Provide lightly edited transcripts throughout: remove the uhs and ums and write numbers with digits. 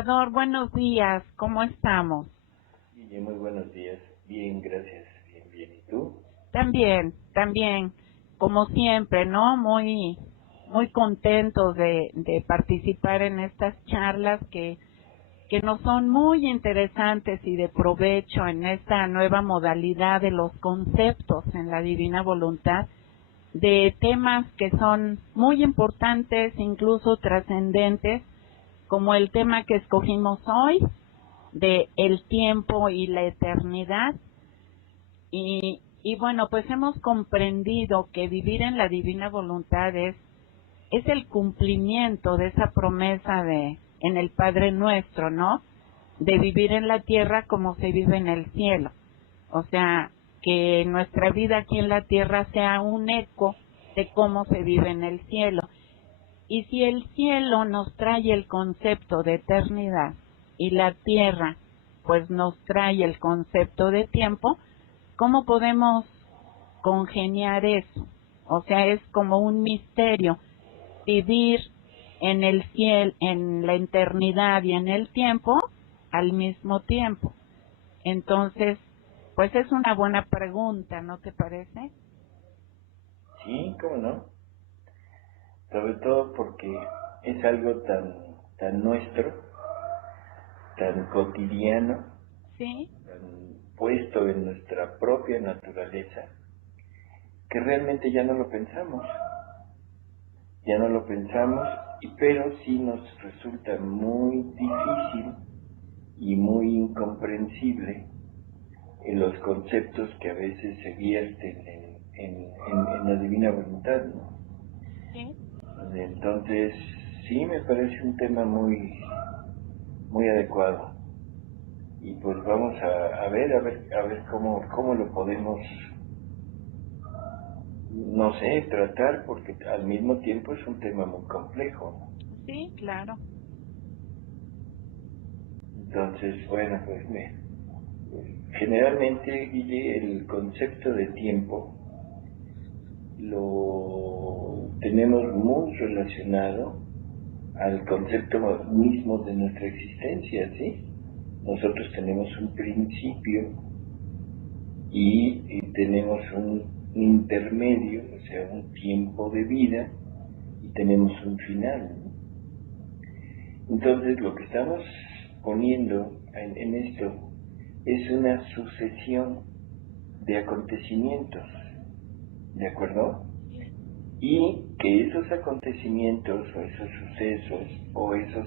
Salvador, buenos días, ¿cómo estamos? Guille, muy buenos días. Bien, gracias. Bien, bien. ¿Y tú? También, como siempre, ¿no? Muy contentos de participar en estas charlas que nos son muy interesantes y de provecho en esta nueva modalidad de los conceptos en la divina voluntad, de temas que son muy importantes, incluso trascendentes, como el tema que escogimos hoy, de el tiempo y la eternidad. Y bueno, pues hemos comprendido que vivir en la divina voluntad es el cumplimiento de esa promesa en el Padre Nuestro, ¿no? De vivir en la tierra como se vive en el cielo. O sea, que nuestra vida aquí en la tierra sea un eco de cómo se vive en el cielo. Y si el cielo nos trae el concepto de eternidad y la tierra pues nos trae el concepto de tiempo, ¿cómo podemos congeniar eso? O sea, es como un misterio vivir en el cielo, en la eternidad y en el tiempo al mismo tiempo. Entonces, pues es una buena pregunta, ¿no te parece? Sí, cómo no. Sobre todo porque es algo tan nuestro, tan cotidiano, Sí, tan puesto en nuestra propia naturaleza, que realmente ya no lo pensamos. Ya no lo pensamos, pero sí nos resulta muy difícil y muy incomprensible en los conceptos que a veces se vierten en la divina voluntad, ¿no? sí. Entonces, sí me parece un tema muy adecuado. Y pues vamos a ver cómo lo podemos, no sé, tratar, porque al mismo tiempo es un tema muy complejo, ¿no? Sí, claro. Entonces, bueno, generalmente, Guille, el concepto de tiempo lo tenemos muy relacionado al concepto mismo de nuestra existencia, ¿sí? Nosotros tenemos un principio y tenemos un intermedio, o sea, un tiempo de vida, y tenemos un final, ¿no? Entonces, lo que estamos poniendo en esto es una sucesión de acontecimientos, ¿de acuerdo? Sí. Y que esos acontecimientos o esos sucesos o esos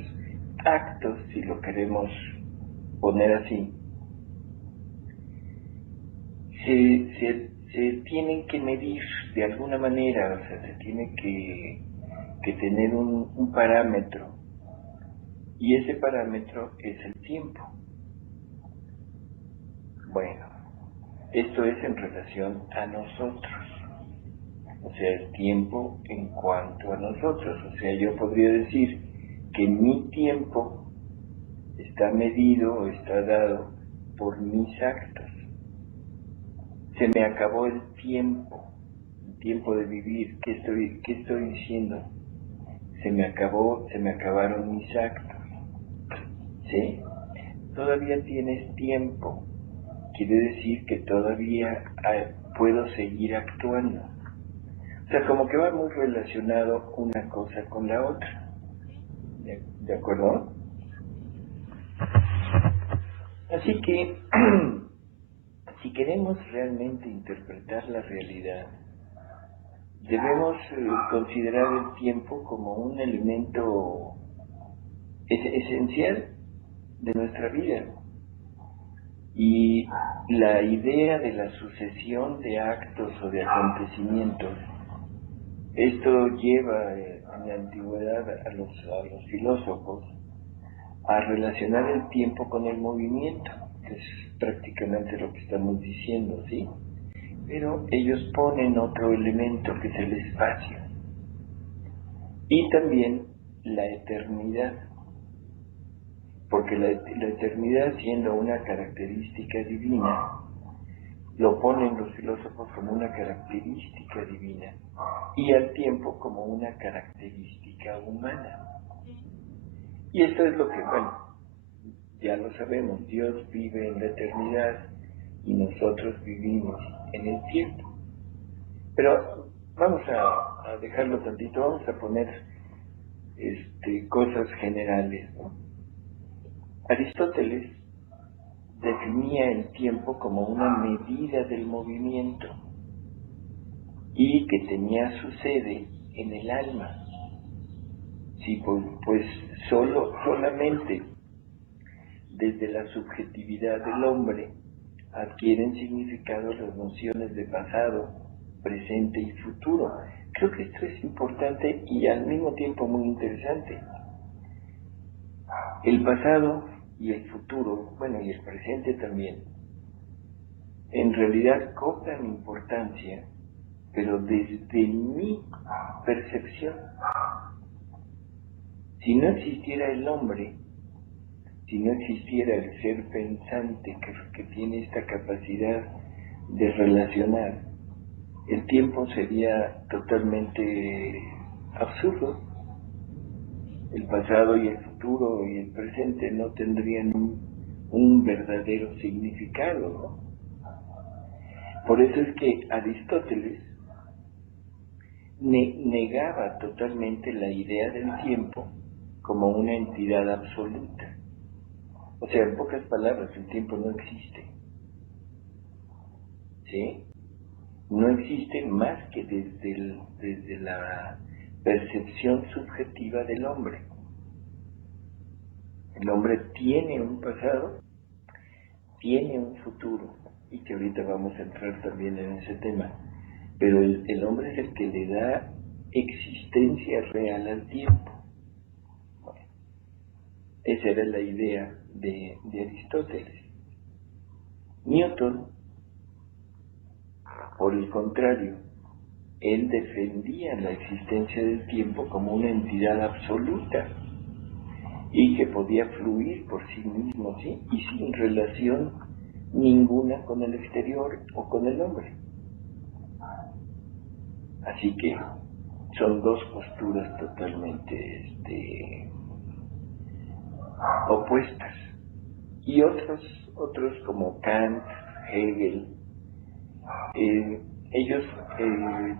actos, si lo queremos poner así, se tienen que medir de alguna manera, o sea, se tiene que tener un parámetro, y ese parámetro es el tiempo. Bueno, esto es en relación a nosotros, o sea, el tiempo en cuanto a nosotros. O sea, yo podría decir que mi tiempo está medido o está dado por mis actos. Se me acabó el tiempo de vivir. ¿Qué estoy diciendo? Se me acabaron mis actos. ¿Sí? Todavía tienes tiempo. Quiere decir que todavía puedo seguir actuando. O sea, como que va muy relacionado una cosa con la otra. ¿De acuerdo? Así que, si queremos realmente interpretar la realidad, debemos considerar el tiempo como un elemento esencial de nuestra vida. Y la idea de la sucesión de actos o de acontecimientos, esto lleva en la antigüedad a los filósofos a relacionar el tiempo con el movimiento, que es prácticamente lo que estamos diciendo, ¿sí? Pero ellos ponen otro elemento que es el espacio y también la eternidad, porque la eternidad, siendo una característica divina, lo ponen los filósofos como una característica divina y al tiempo como una característica humana. Y esto es lo que, bueno, ya lo sabemos, Dios vive en la eternidad y nosotros vivimos en el tiempo. Pero vamos a dejarlo tantito, vamos a poner cosas generales, ¿no? Aristóteles definía el tiempo como una medida del movimiento y que tenía su sede en el alma. Sí, pues solamente desde la subjetividad del hombre adquieren significado las nociones de pasado, presente y futuro. Creo que esto es importante y al mismo tiempo muy interesante. El pasado y el futuro, bueno, y el presente también, en realidad cobran importancia, pero desde mi percepción. Si no existiera el hombre, si no existiera el ser pensante que tiene esta capacidad de relacionar, el tiempo sería totalmente absurdo. El pasado y el futuro y el presente no tendrían un verdadero significado, ¿no? Por eso es que Aristóteles negaba totalmente la idea del tiempo como una entidad absoluta. O sea, en pocas palabras, el tiempo no existe, ¿sí? No existe más que desde la percepción subjetiva del hombre. El hombre tiene un pasado, tiene un futuro, y que ahorita vamos a entrar también en ese tema, pero el hombre es el que le da existencia real al tiempo. Bueno, esa era la idea de Aristóteles. Newton, por el contrario, él defendía la existencia del tiempo como una entidad absoluta y que podía fluir por sí mismo, ¿sí? Y sin relación ninguna con el exterior o con el hombre. Así que son dos posturas totalmente opuestas. Y otros como Kant, Hegel, ellos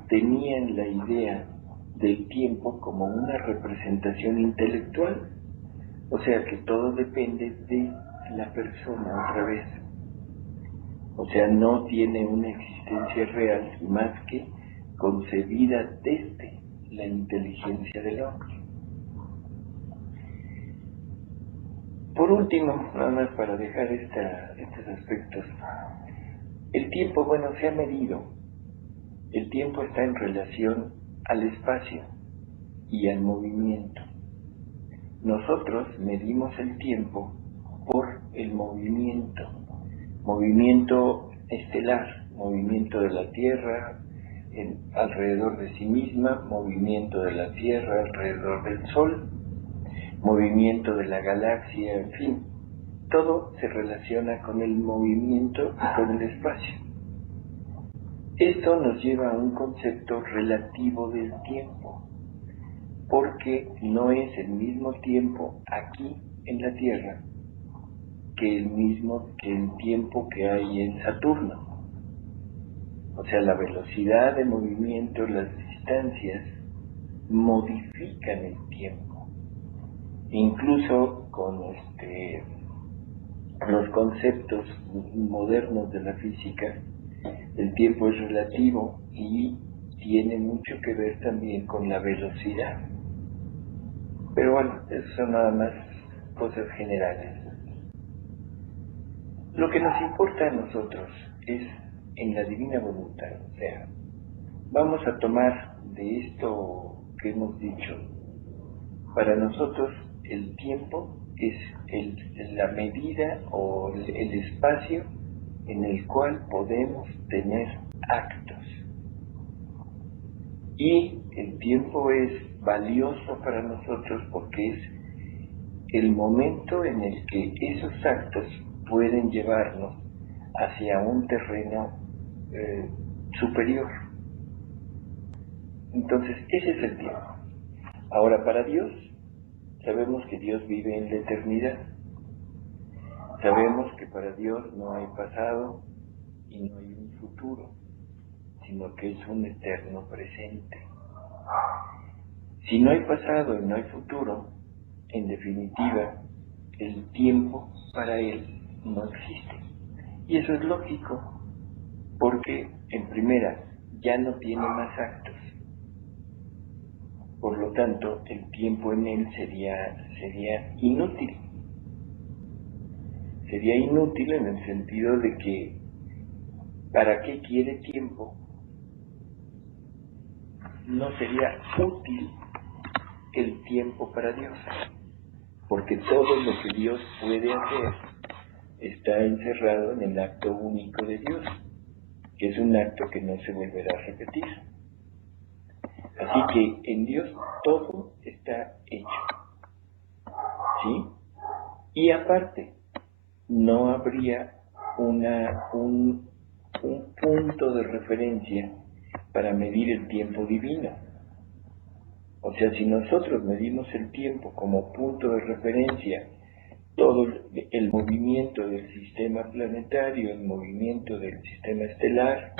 tenían la idea del tiempo como una representación intelectual, o sea que todo depende de la persona otra vez, o sea no tiene una existencia real más que concebida desde la inteligencia del hombre. Por último, nada más para dejar estos aspectos, el tiempo, bueno, se ha medido. El tiempo está en relación al espacio y al movimiento. Nosotros medimos el tiempo por el movimiento estelar, movimiento de la Tierra alrededor de sí misma, movimiento de la Tierra alrededor del Sol, movimiento de la galaxia, en fin, todo se relaciona con el movimiento y con el espacio. Esto nos lleva a un concepto relativo del tiempo, porque no es el mismo tiempo aquí en la Tierra que el tiempo que hay en Saturno. O sea, la velocidad de movimiento, las distancias modifican el tiempo. Incluso con los conceptos modernos de la física, el tiempo es relativo y tiene mucho que ver también con la velocidad. Pero bueno, eso son nada más cosas generales. Lo que nos importa a nosotros es en la divina voluntad, o sea, vamos a tomar de esto que hemos dicho. Para nosotros el tiempo es la medida o el espacio en el cual podemos tener actos. Y el tiempo es valioso para nosotros porque es el momento en el que esos actos pueden llevarnos hacia un terreno superior. Entonces, ese es el tiempo. Ahora, para Dios, sabemos que Dios vive en la eternidad. Sabemos que para Dios no hay pasado y no hay un futuro, sino que es un eterno presente. Si no hay pasado y no hay futuro, en definitiva, el tiempo para Él no existe. Y eso es lógico, porque en primera ya no tiene más actos. Por lo tanto, el tiempo en Él sería inútil. Sería inútil en el sentido de que, ¿para qué quiere tiempo? No sería útil el tiempo para Dios, porque todo lo que Dios puede hacer está encerrado en el acto único de Dios, que es un acto que no se volverá a repetir. Así que en Dios todo está hecho, ¿sí? Y aparte, no habría un punto de referencia para medir el tiempo divino. O sea, si nosotros medimos el tiempo como punto de referencia, todo el movimiento del sistema planetario, el movimiento del sistema estelar,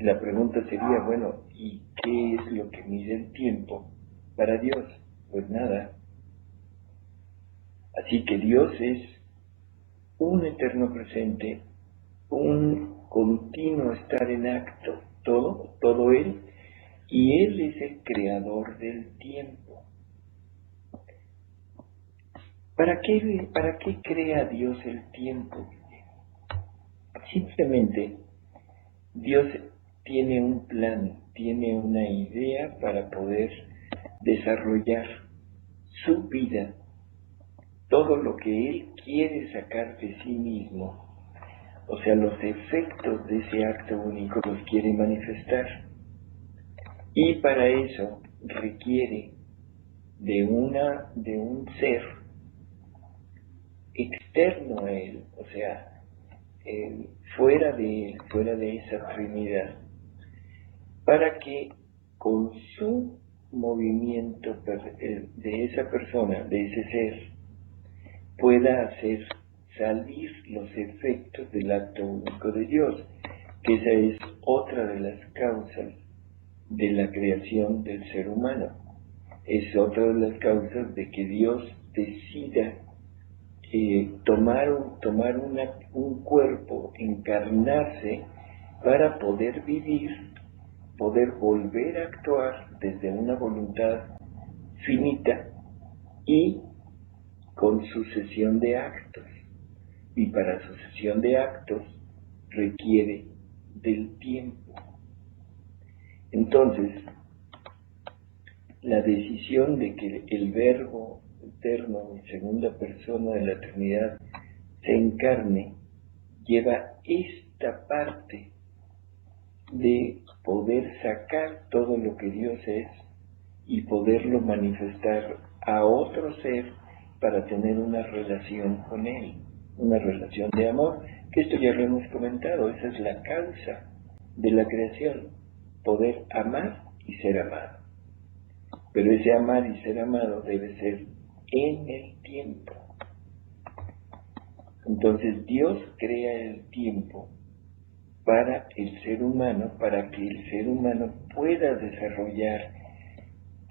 la pregunta sería, bueno, ¿y qué es lo que mide el tiempo para Dios? Pues nada. Así que Dios es un eterno presente, un continuo estar en acto, todo Él, y Él es el creador del tiempo. ¿Para qué crea Dios el tiempo? Simplemente Dios tiene un plan, tiene una idea para poder desarrollar su vida, todo lo que Él quiere sacar de sí mismo, o sea, los efectos de ese acto único los quiere manifestar. Y para eso requiere de un ser externo a Él, o sea, fuera de esa Trinidad, para que con su movimiento de esa persona, de ese ser, pueda hacer salir los efectos del acto único de Dios, que esa es otra de las causas de la creación del ser humano. Es otra de las causas de que Dios decida tomar un cuerpo, encarnarse para poder vivir, poder volver a actuar desde una voluntad finita y con sucesión de actos. Y para sucesión de actos requiere del tiempo. Entonces, la decisión de que el Verbo eterno, en segunda persona de la Trinidad, se encarne, lleva esta parte de poder sacar todo lo que Dios es y poderlo manifestar a otro ser para tener una relación con Él, una relación de amor, que esto ya lo hemos comentado, esa es la causa de la creación, poder amar y ser amado. Pero ese amar y ser amado debe ser en el tiempo. Entonces Dios crea el tiempo para el ser humano, para que el ser humano pueda desarrollar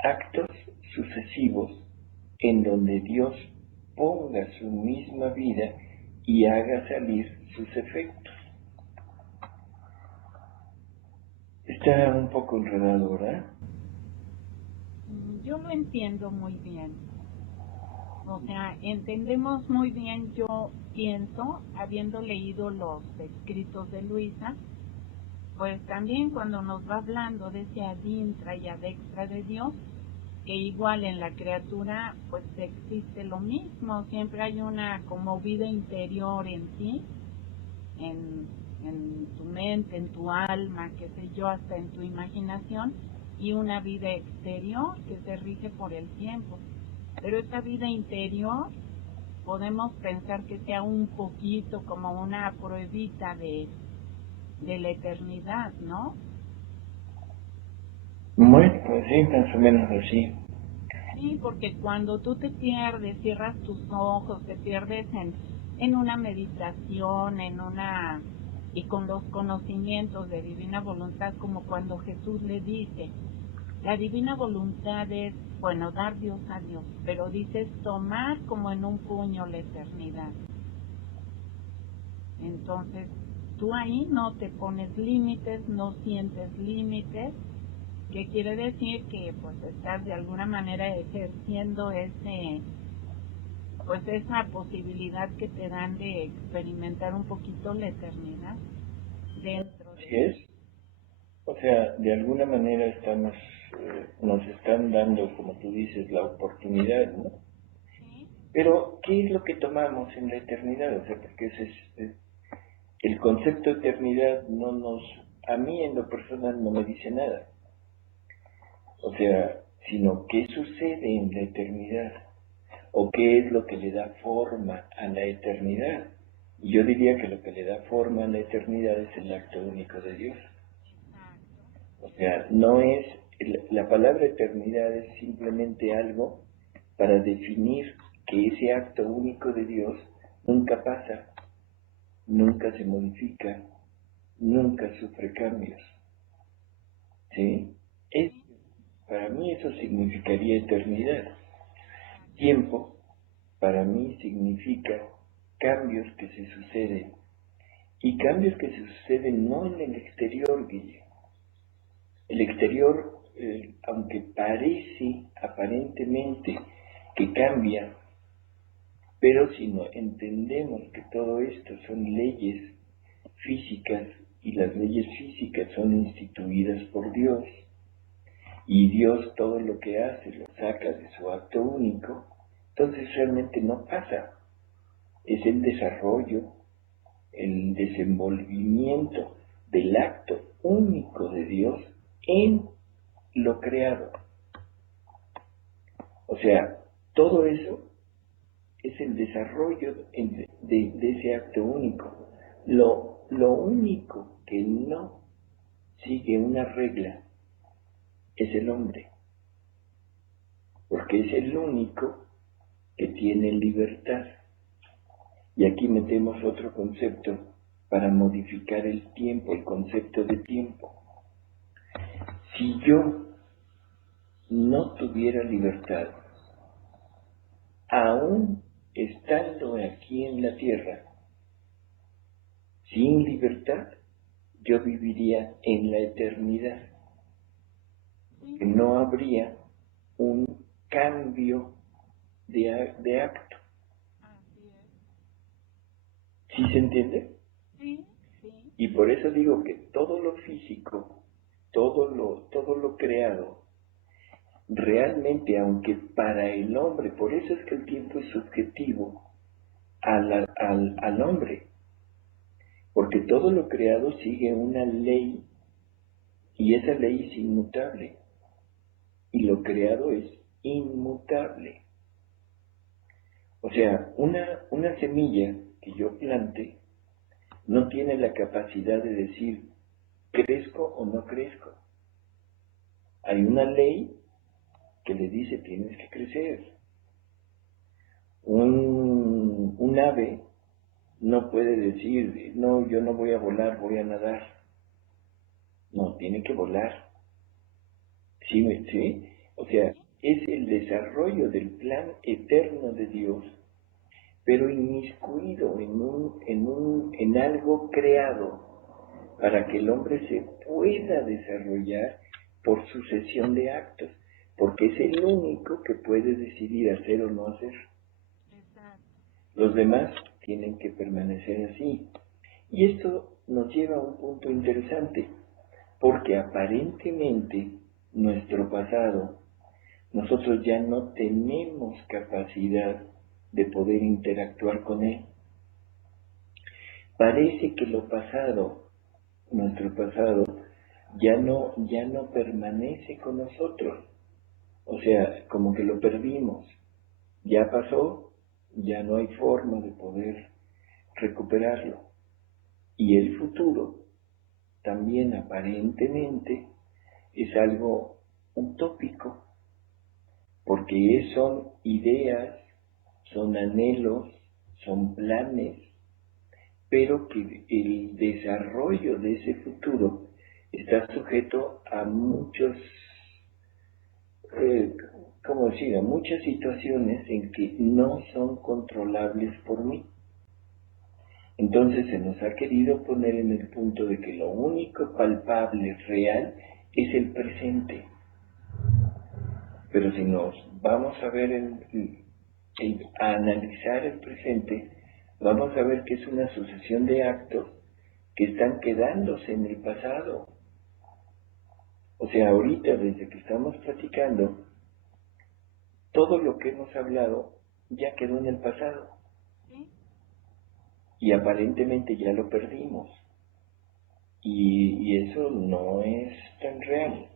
actos sucesivos en donde Dios ponga su misma vida y haga salir sus efectos. Está un poco enredado, ¿verdad? Yo lo entiendo muy bien. O sea, entendemos muy bien, yo pienso, habiendo leído los escritos de Luisa, pues también cuando nos va hablando de ese adintra y adextra de Dios, que igual en la criatura pues existe lo mismo, siempre hay una como vida interior en ti, en tu mente, en tu alma, qué sé yo, hasta en tu imaginación, y una vida exterior que se rige por el tiempo. Pero esta vida interior podemos pensar que sea un poquito como una pruebita de la eternidad, ¿no? Bueno, pues sí, más o menos así. Sí, porque cuando tú te pierdes, cierras tus ojos, te pierdes en una meditación, y con los conocimientos de divina voluntad, como cuando Jesús le dice, la divina voluntad es, bueno, dar Dios a Dios, pero dices tomar como en un puño la eternidad. Entonces, tú ahí no te pones límites, no sientes límites, que quiere decir que pues estás de alguna manera ejerciendo esa posibilidad que te dan de experimentar un poquito la eternidad dentro de... Así es. O sea, de alguna manera nos están dando, como tú dices, la oportunidad, ¿no? Sí, Pero, ¿qué es lo que tomamos en la eternidad? O sea, porque el concepto de eternidad a mí en lo personal no me dice nada. O sea, sino qué sucede en la eternidad, o qué es lo que le da forma a la eternidad. Y yo diría que lo que le da forma a la eternidad es el acto único de Dios. O sea, no es, la palabra eternidad es simplemente algo para definir que ese acto único de Dios nunca pasa, nunca se modifica, nunca sufre cambios. ¿Sí? Para mí eso significaría eternidad. Tiempo, para mí significa cambios que se suceden. Y cambios que se suceden no en el exterior, Guille. El exterior, aunque parece aparentemente que cambia, pero si no entendemos que todo esto son leyes físicas y las leyes físicas son instituidas por Dios, y Dios todo lo que hace lo saca de su acto único, entonces realmente no pasa. Es el desarrollo, el desenvolvimiento del acto único de Dios en lo creado. O sea, todo eso es el desarrollo de ese acto único. Lo único que no sigue una regla es el hombre, porque es el único que tiene libertad. Y aquí metemos otro concepto para modificar el tiempo, el concepto de tiempo. Si yo no tuviera libertad, aún estando aquí en la tierra, sin libertad, yo viviría en la eternidad. Que no habría un cambio de acto. así es. ¿Sí se entiende? Sí, sí. Y por eso digo que todo lo físico, todo lo creado, realmente, aunque para el hombre, por eso es que el tiempo es subjetivo al hombre, porque todo lo creado sigue una ley y esa ley es inmutable y lo creado es inmutable. O sea, una semilla que yo plante no tiene la capacidad de decir crezco o no crezco. Hay una ley que le dice tienes que crecer. Un ave no puede decir, no, yo no voy a volar, voy a nadar. No, tiene que volar. ¿Sí? ¿Sí? O sea, es el desarrollo del plan eterno de Dios, pero inmiscuido en algo creado para que el hombre se pueda desarrollar por sucesión de actos, porque es el único que puede decidir hacer o no hacer. Exacto. Los demás tienen que permanecer así. Y esto nos lleva a un punto interesante, porque aparentemente nuestro pasado, nosotros ya no tenemos capacidad de poder interactuar con él. Parece que lo pasado, nuestro pasado, ya no permanece con nosotros. O sea, como que lo perdimos. Ya pasó, ya no hay forma de poder recuperarlo. Y el futuro también aparentemente es algo utópico, porque son ideas, son anhelos, son planes, pero que el desarrollo de ese futuro está sujeto a muchos, ¿cómo decir?, a muchas situaciones en que no son controlables por mí. Entonces se nos ha querido poner en el punto de que lo único palpable, real, es el presente. Pero si nos vamos a ver, a analizar el presente, vamos a ver que es una sucesión de actos que están quedándose en el pasado. O sea, ahorita, desde que estamos platicando, todo lo que hemos hablado ya quedó en el pasado. Y aparentemente ya lo perdimos. Y eso no es tan real.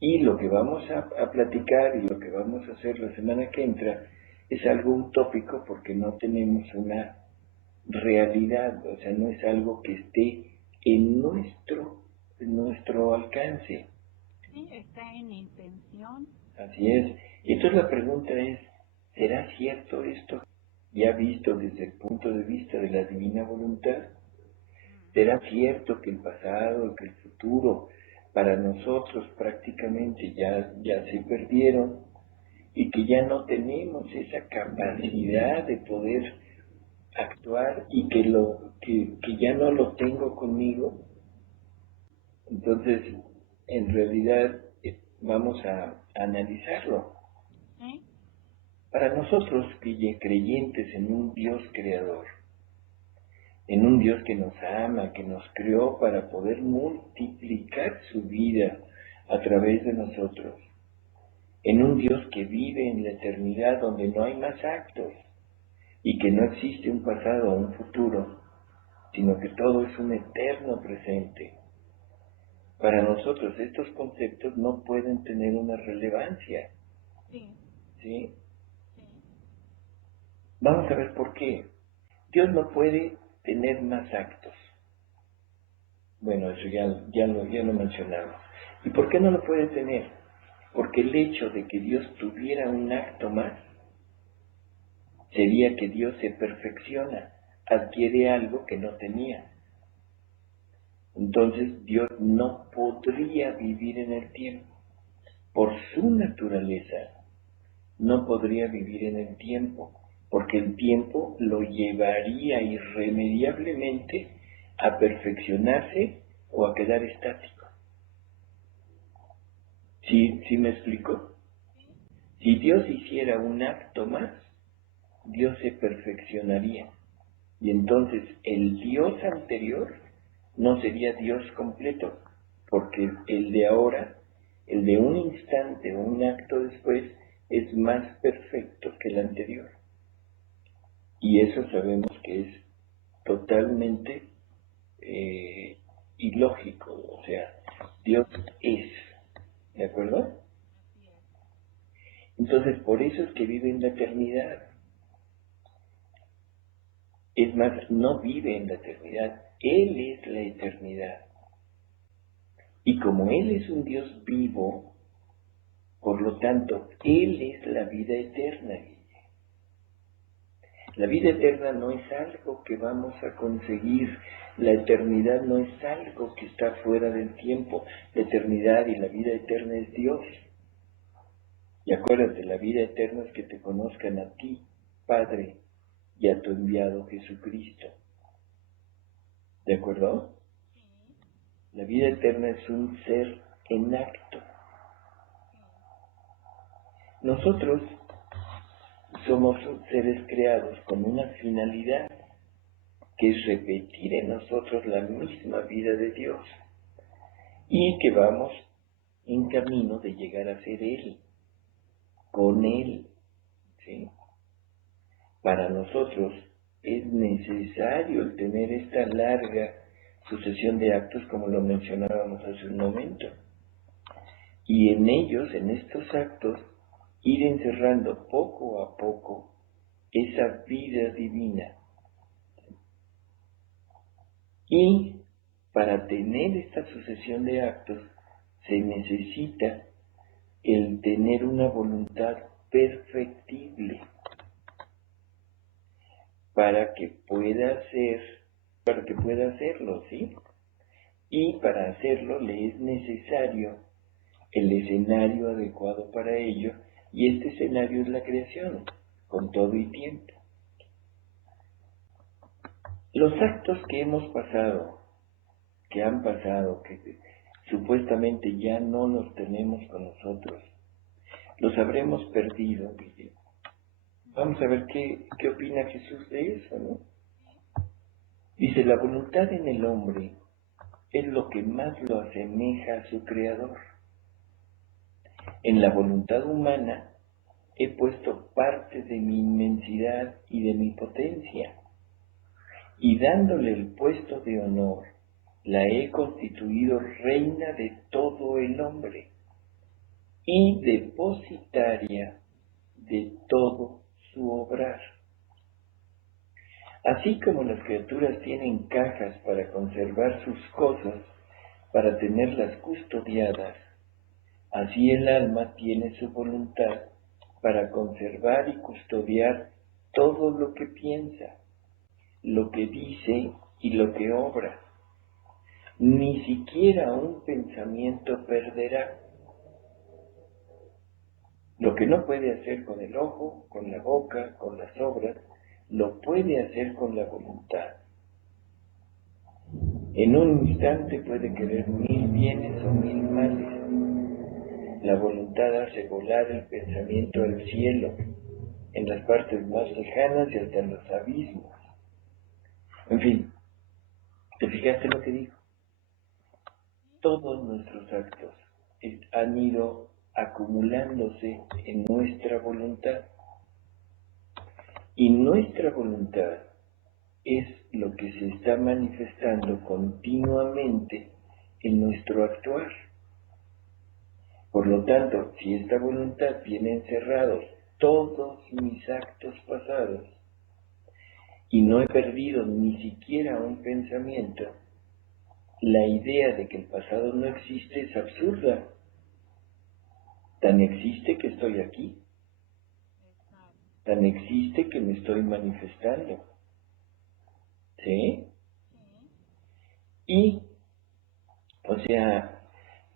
Y lo que vamos a platicar y lo que vamos a hacer la semana que entra es algo utópico porque no tenemos una realidad, o sea, no es algo que esté en nuestro alcance. Sí, está en intención. Así es. Y entonces la pregunta es, ¿será cierto esto ya visto desde el punto de vista de la divina voluntad? ¿Será cierto que el pasado, que el futuro para nosotros prácticamente ya se perdieron y que ya no tenemos esa capacidad de poder actuar y que ya no lo tengo conmigo? Entonces, en realidad vamos a analizarlo. ¿Sí? Para nosotros, creyentes en un Dios creador, en un Dios que nos ama, que nos creó para poder multiplicar su vida a través de nosotros, en un Dios que vive en la eternidad donde no hay más actos y que no existe un pasado o un futuro, sino que todo es un eterno presente. Para nosotros estos conceptos no pueden tener una relevancia. Sí. ¿Sí? Sí. Vamos a ver por qué. Dios no puede tener más actos. Bueno, eso ya lo mencionamos. ¿Y por qué no lo puede tener? Porque el hecho de que Dios tuviera un acto más sería que Dios se perfecciona, adquiere algo que no tenía. Entonces Dios no podría vivir en el tiempo. Por su naturaleza, no podría vivir en el tiempo, porque el tiempo lo llevaría irremediablemente a perfeccionarse o a quedar estático. ¿Sí me explico? Si Dios hiciera un acto más, Dios se perfeccionaría. Y entonces el Dios anterior no sería Dios completo, porque el de ahora, el de un instante o un acto después, es más perfecto que el anterior. Y eso sabemos que es totalmente ilógico, o sea, Dios es, ¿de acuerdo? Entonces, por eso es que vive en la eternidad. Es más, no vive en la eternidad, Él es la eternidad. Y como Él es un Dios vivo, por lo tanto, Él es la vida eterna. La vida eterna no es algo que vamos a conseguir, la eternidad no es algo que está fuera del tiempo, la eternidad y la vida eterna es Dios. Y acuérdate, la vida eterna es que te conozcan a ti, Padre, y a tu enviado Jesucristo. ¿De acuerdo? La vida eterna es un ser en acto. Nosotros somos seres creados con una finalidad, que es repetir en nosotros la misma vida de Dios y que vamos en camino de llegar a ser Él, con Él. ¿Sí? Para nosotros es necesario el tener esta larga sucesión de actos como lo mencionábamos hace un momento. Y en ellos, en estos actos, ir encerrando poco a poco esa vida divina. Y para tener esta sucesión de actos se necesita el tener una voluntad perfectible. para que pueda hacerlo, ¿sí? Y para hacerlo le es necesario el escenario adecuado para ello, y este escenario es la creación, con todo y tiempo. Los actos que hemos pasado, que han pasado, que supuestamente ya no los tenemos con nosotros, los habremos perdido. Vamos a ver qué opina Jesús de eso, ¿no? Dice, la voluntad en el hombre es lo que más lo asemeja a su Creador. En la voluntad humana he puesto parte de mi inmensidad y de mi potencia, y dándole el puesto de honor, la he constituido reina de todo el hombre y depositaria de todo su obrar. Así como las criaturas tienen cajas para conservar sus cosas, para tenerlas custodiadas, así el alma tiene su voluntad para conservar y custodiar todo lo que piensa, lo que dice y lo que obra. Ni siquiera un pensamiento perderá. Lo que no puede hacer con el ojo, con la boca, con las obras, lo puede hacer con la voluntad. En un instante puede querer 1000 bienes o 1000 males. La voluntad hace volar el pensamiento al cielo, en las partes más lejanas y hasta en los abismos. En fin, ¿te fijaste lo que dijo? Todos nuestros actos han ido acumulándose en nuestra voluntad. Y nuestra voluntad es lo que se está manifestando continuamente en nuestro actuar. Por lo tanto, si esta voluntad tiene encerrados todos mis actos pasados y no he perdido ni siquiera un pensamiento, la idea de que el pasado no existe es absurda. Tan existe que estoy aquí, tan existe que me estoy manifestando. ¿Sí? Y, o sea,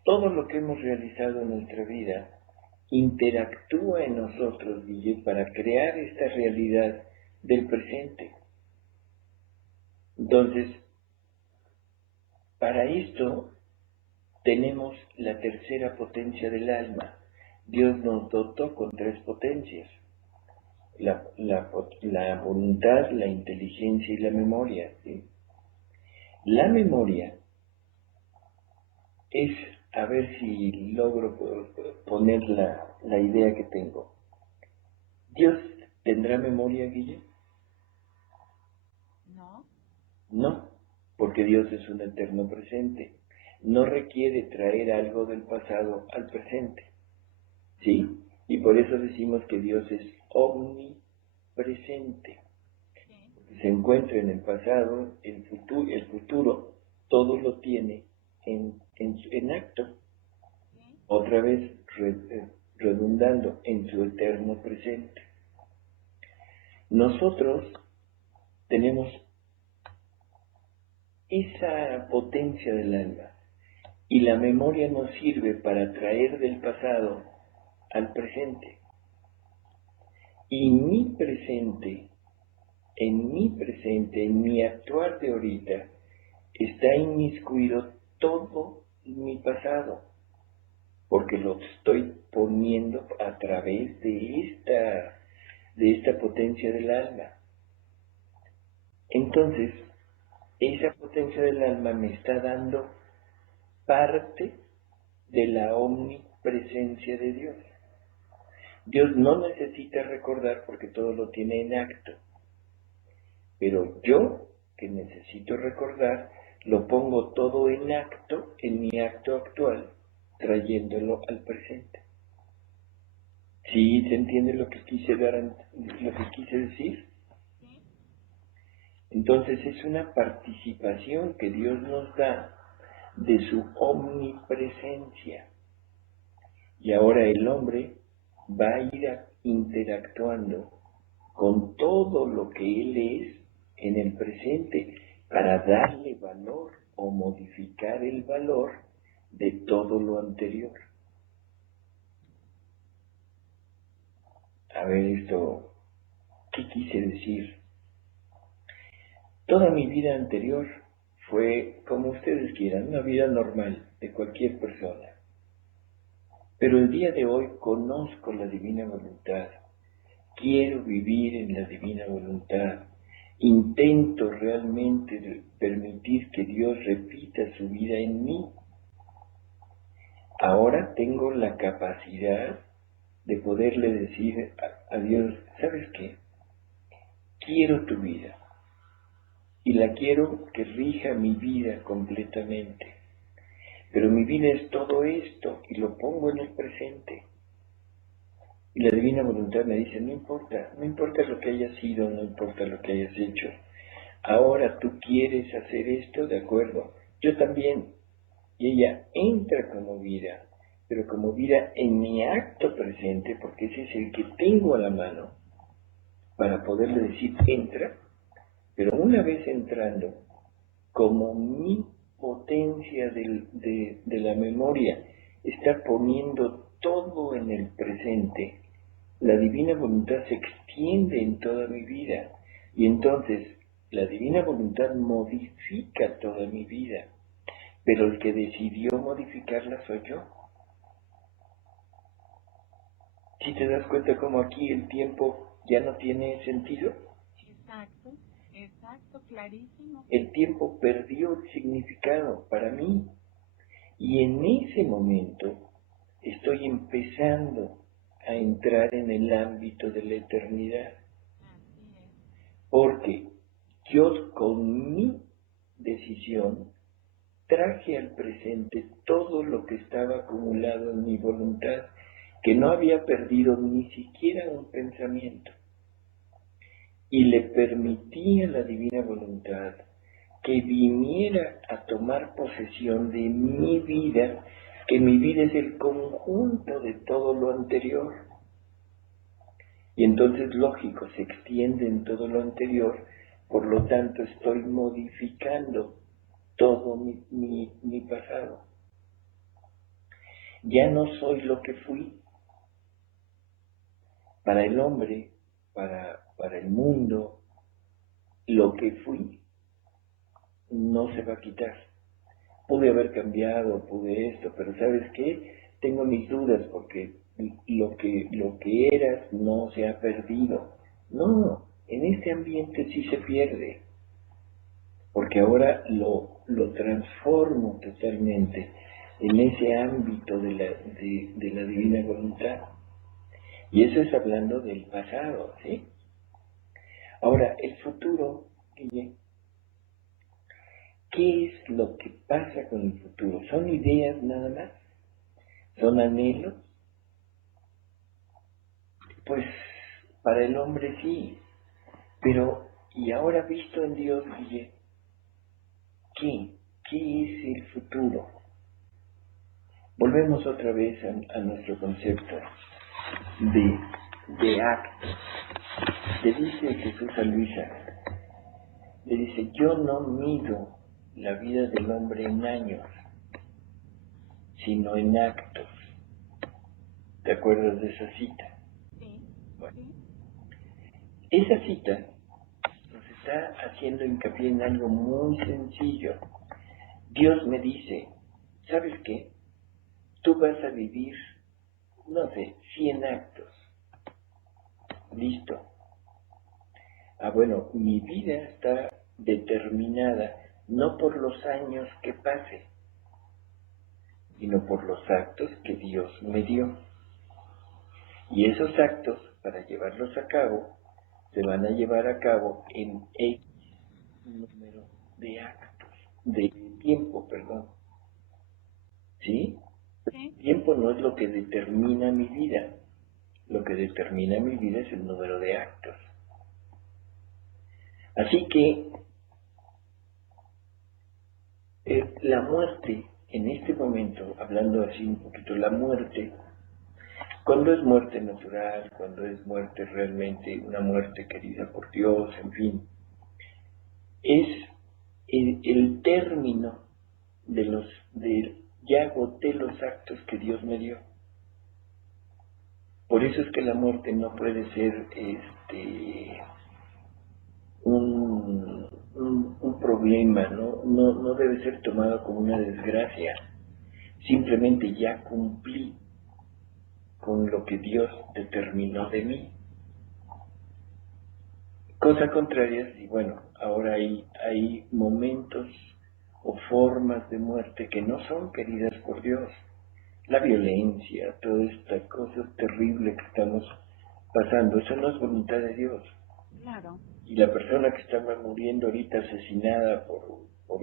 todo lo que hemos realizado en nuestra vida interactúa en nosotros, Guille, para crear esta realidad del presente. Entonces, para esto tenemos la tercera potencia del alma. Dios nos dotó con 3 potencias: la voluntad, la inteligencia y la memoria. ¿Sí? La memoria es, a ver si logro poner la idea que tengo. ¿Dios tendrá memoria, Guille? No. No, porque Dios es un eterno presente. No requiere traer algo del pasado al presente. ¿Sí? Y por eso decimos que Dios es omnipresente. Se encuentra en el pasado, el futuro, todo lo tiene en acto. Otra vez redundando en su eterno presente. Nosotros tenemos esa potencia del alma y la memoria nos sirve para traer del pasado al presente. Y en mi actuar de ahorita, está inmiscuido todo mi pasado, porque lo estoy poniendo a través de esta potencia del alma. Entonces, esa potencia del alma me está dando parte de la omnipresencia de Dios. Dios no necesita recordar porque todo lo tiene en acto, pero yo, que necesito recordar, lo pongo todo en acto, en mi acto actual, trayéndolo al presente. ¿Sí se entiende lo que quise decir? Entonces es una participación que Dios nos da de su omnipresencia. Y ahora el hombre va a ir interactuando con todo lo que Él es en el presente para darle valor o modificar el valor de todo lo anterior. A ver esto, ¿qué quise decir? Toda mi vida anterior fue, como ustedes quieran, una vida normal de cualquier persona. Pero el día de hoy conozco la divina voluntad. Quiero vivir en la divina voluntad. Intento realmente permitir que Dios repita su vida en mí. Ahora tengo la capacidad de poderle decir a Dios, ¿sabes qué? Quiero tu vida. Y la quiero que rija mi vida completamente. Pero mi vida es todo esto y lo pongo en el presente. Y la divina voluntad me dice, no importa lo que hayas sido, no importa lo que hayas hecho. Ahora tú quieres hacer esto, de acuerdo. Yo también. Y ella entra como vida, pero como vida en mi acto presente, porque ese es el que tengo a la mano, para poderle decir, entra. Pero una vez entrando, como mi potencia de la memoria está poniendo todo en el presente, la divina voluntad se extiende en toda mi vida y entonces la divina voluntad modifica toda mi vida, pero el que decidió modificarla soy yo. ¿Si te das cuenta cómo aquí el tiempo ya no tiene sentido? Exacto, clarísimo. El tiempo perdió el significado para mí y en ese momento estoy empezando a entrar en el ámbito de la eternidad. Porque yo con mi decisión traje al presente todo lo que estaba acumulado en mi voluntad, que no había perdido ni siquiera un pensamiento. Y le permití a la divina voluntad que viniera a tomar posesión de mi vida, que mi vida es el conjunto de todo lo anterior. Y entonces, lógico, se extiende en todo lo anterior, por lo tanto estoy modificando todo mi pasado. Ya no soy lo que fui. Para el hombre, para el mundo, lo que fui no se va a quitar. Pude haber cambiado, pude esto, pero ¿sabes qué? Tengo mis dudas porque lo que eras no se ha perdido. No, en este ambiente sí se pierde, porque ahora lo transformo totalmente en ese ámbito de la divina voluntad. Y eso es hablando del pasado, ¿sí? Ahora, el futuro, Guille, ¿qué es lo que pasa con el futuro? ¿Son ideas nada más? ¿Son anhelos? Pues para el hombre sí, pero ¿y ahora visto en Dios, Guille? ¿Qué? ¿Qué es el futuro? Volvemos otra vez a nuestro concepto de acto. Le dice Jesús a Luisa, le dice, yo no mido la vida del hombre en años, sino en actos. ¿Te acuerdas de esa cita? Sí. Bueno, esa cita nos está haciendo hincapié en algo muy sencillo. Dios me dice, ¿sabes qué? Tú vas a vivir, no sé, 100 actos. Listo. Ah, bueno, mi vida está determinada no por los años que pase, sino por los actos que Dios me dio. Y esos actos, para llevarlos a cabo, se van a llevar a cabo en X número de actos, de tiempo, perdón. ¿Sí? Sí. El tiempo no es lo que determina mi vida. Lo que determina mi vida es el número de actos. Así que la muerte, en este momento, hablando así un poquito, la muerte Cuando es muerte natural, cuando es muerte realmente, una muerte querida por Dios, en fin, es el término ya agoté los actos que Dios me dio. Por eso es que la muerte no puede ser un problema, no debe ser tomado como una desgracia. Simplemente ya cumplí con lo que Dios determinó de mí. Cosa contraria, y bueno, ahora hay momentos o formas de muerte que no son queridas por Dios. La violencia, toda esta cosa terrible que estamos pasando, eso no es voluntad de Dios. Claro. Y la persona que estaba muriendo ahorita asesinada por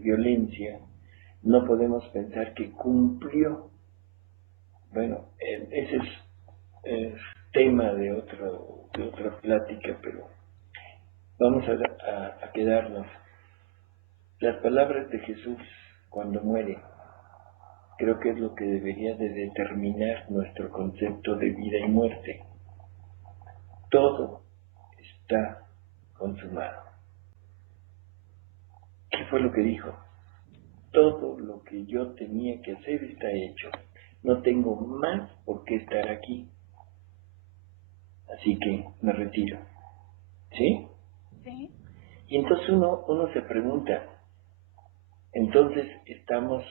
violencia, no podemos pensar que cumplió. Bueno, ese es tema de otra plática, pero vamos a quedarnos. Las palabras de Jesús cuando muere, creo que es lo que debería de determinar nuestro concepto de vida y muerte. Todo está consumado. ¿Qué fue lo que dijo? Todo lo que yo tenía que hacer está hecho. No tengo más por qué estar aquí. Así que me retiro. ¿Sí? Sí. Y entonces uno se pregunta, entonces estamos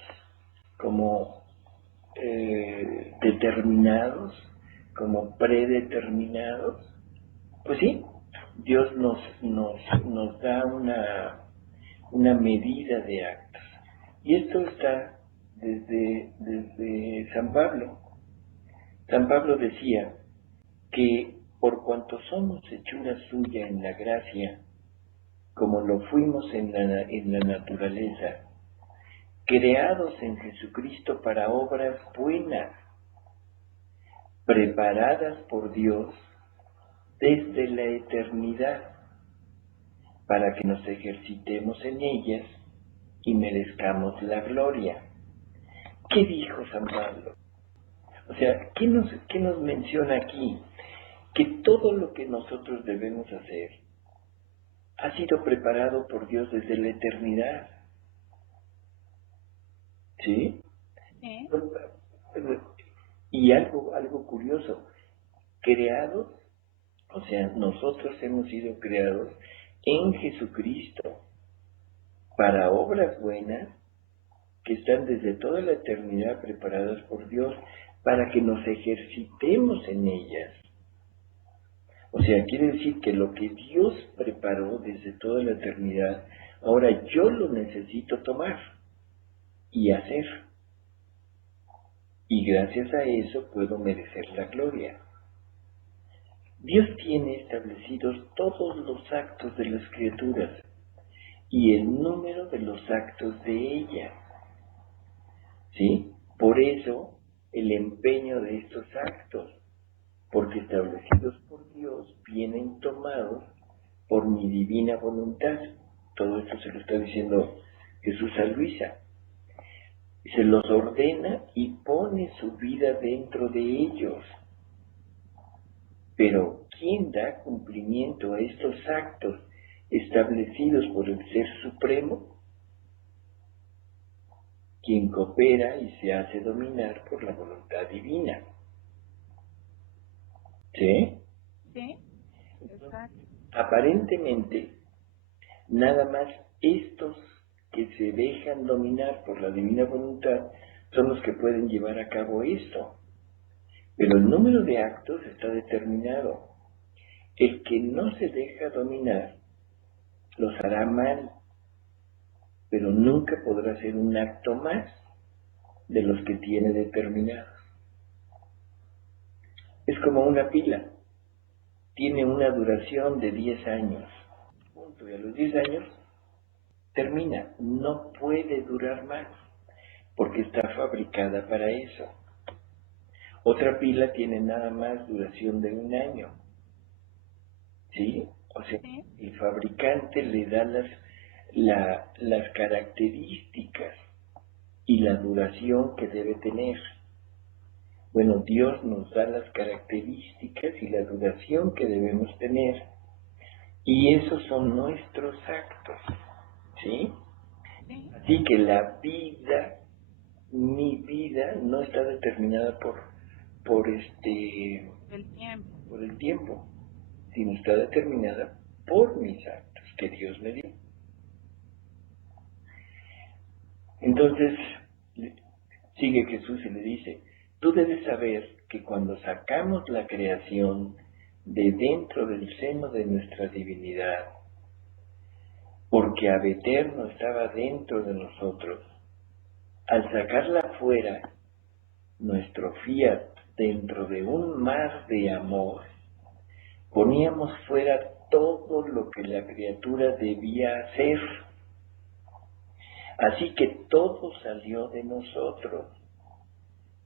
como determinados, como predeterminados. Pues sí, Dios nos da una medida de actos. Y esto está desde San Pablo. San Pablo decía que por cuanto somos hechura suya en la gracia, como lo fuimos en la naturaleza, creados en Jesucristo para obras buenas, preparadas por Dios desde la eternidad, para que nos ejercitemos en ellas y merezcamos la gloria. ¿Qué dijo San Pablo? O sea, ¿qué nos menciona aquí? Que todo lo que nosotros debemos hacer ha sido preparado por Dios desde la eternidad. ¿Sí? Sí. Y algo curioso, creados, o sea, nosotros hemos sido creados en Jesucristo para obras buenas que están desde toda la eternidad preparadas por Dios para que nos ejercitemos en ellas. O sea, quiere decir que lo que Dios preparó desde toda la eternidad, ahora yo lo necesito tomar y hacer. Y gracias a eso puedo merecer la gloria. Dios tiene establecidos todos los actos de las criaturas y el número de los actos de ellas. ¿Sí? Por eso el empeño de estos actos, porque establecidos por Dios vienen tomados por mi divina voluntad. Todo esto se lo está diciendo Jesús a Luisa. Se los ordena y pone su vida dentro de ellos. Pero ¿quién da cumplimiento a estos actos establecidos por el Ser Supremo? Quien coopera y se hace dominar por la voluntad divina. ¿Sí? Sí. Exacto. Aparentemente, nada más estos que se dejan dominar por la divina voluntad son los que pueden llevar a cabo esto. Pero el número de actos está determinado. El que no se deja dominar los hará mal, pero nunca podrá hacer un acto más de los que tiene determinados. Es como una pila. Tiene una duración de 10 años. Punto. Y a los 10 años termina. No puede durar más, porque está fabricada para eso. Otra pila tiene nada más duración de 1 año. ¿Sí? O sea, Sí. el fabricante le da las características y la duración que debe tener. Bueno, Dios nos da las características y la duración que debemos tener, y esos son nuestros actos, ¿sí? Sí, Así que la vida, mi vida, no está determinada por el tiempo. por el tiempo, sino está determinada por mis actos que Dios me dio. Entonces, sigue Jesús y le dice, tú debes saber que cuando sacamos la creación de dentro del seno de nuestra divinidad, porque Ab Eterno estaba dentro de nosotros, al sacarla fuera, nuestro fiat dentro de un mar de amor, poníamos fuera todo lo que la criatura debía hacer. Así que todo salió de nosotros.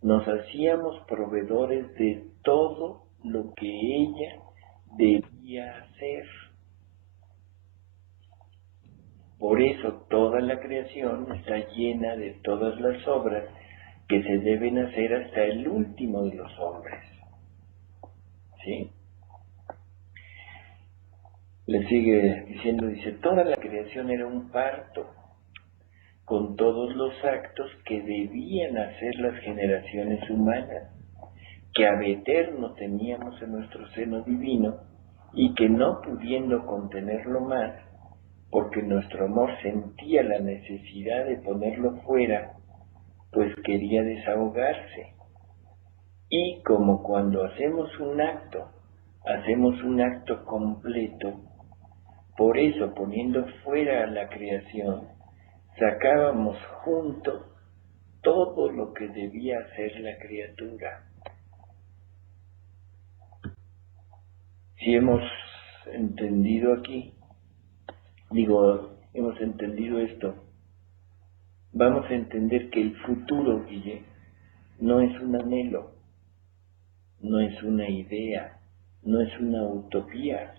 Nos hacíamos proveedores de todo lo que ella debía hacer. Por eso toda la creación está llena de todas las obras que se deben hacer hasta el último de los hombres. ¿Sí? Le sigue diciendo, dice, toda la creación era un parto, con todos los actos que debían hacer las generaciones humanas, que Ab Eterno teníamos en nuestro seno divino y que no pudiendo contenerlo más, porque nuestro amor sentía la necesidad de ponerlo fuera, pues quería desahogarse. Y como cuando hacemos un acto completo, por eso poniendo fuera a la creación, sacábamos juntos todo lo que debía hacer la criatura. Si hemos entendido aquí, hemos entendido esto, vamos a entender que el futuro, Guille, no es un anhelo, no es una idea, no es una utopía,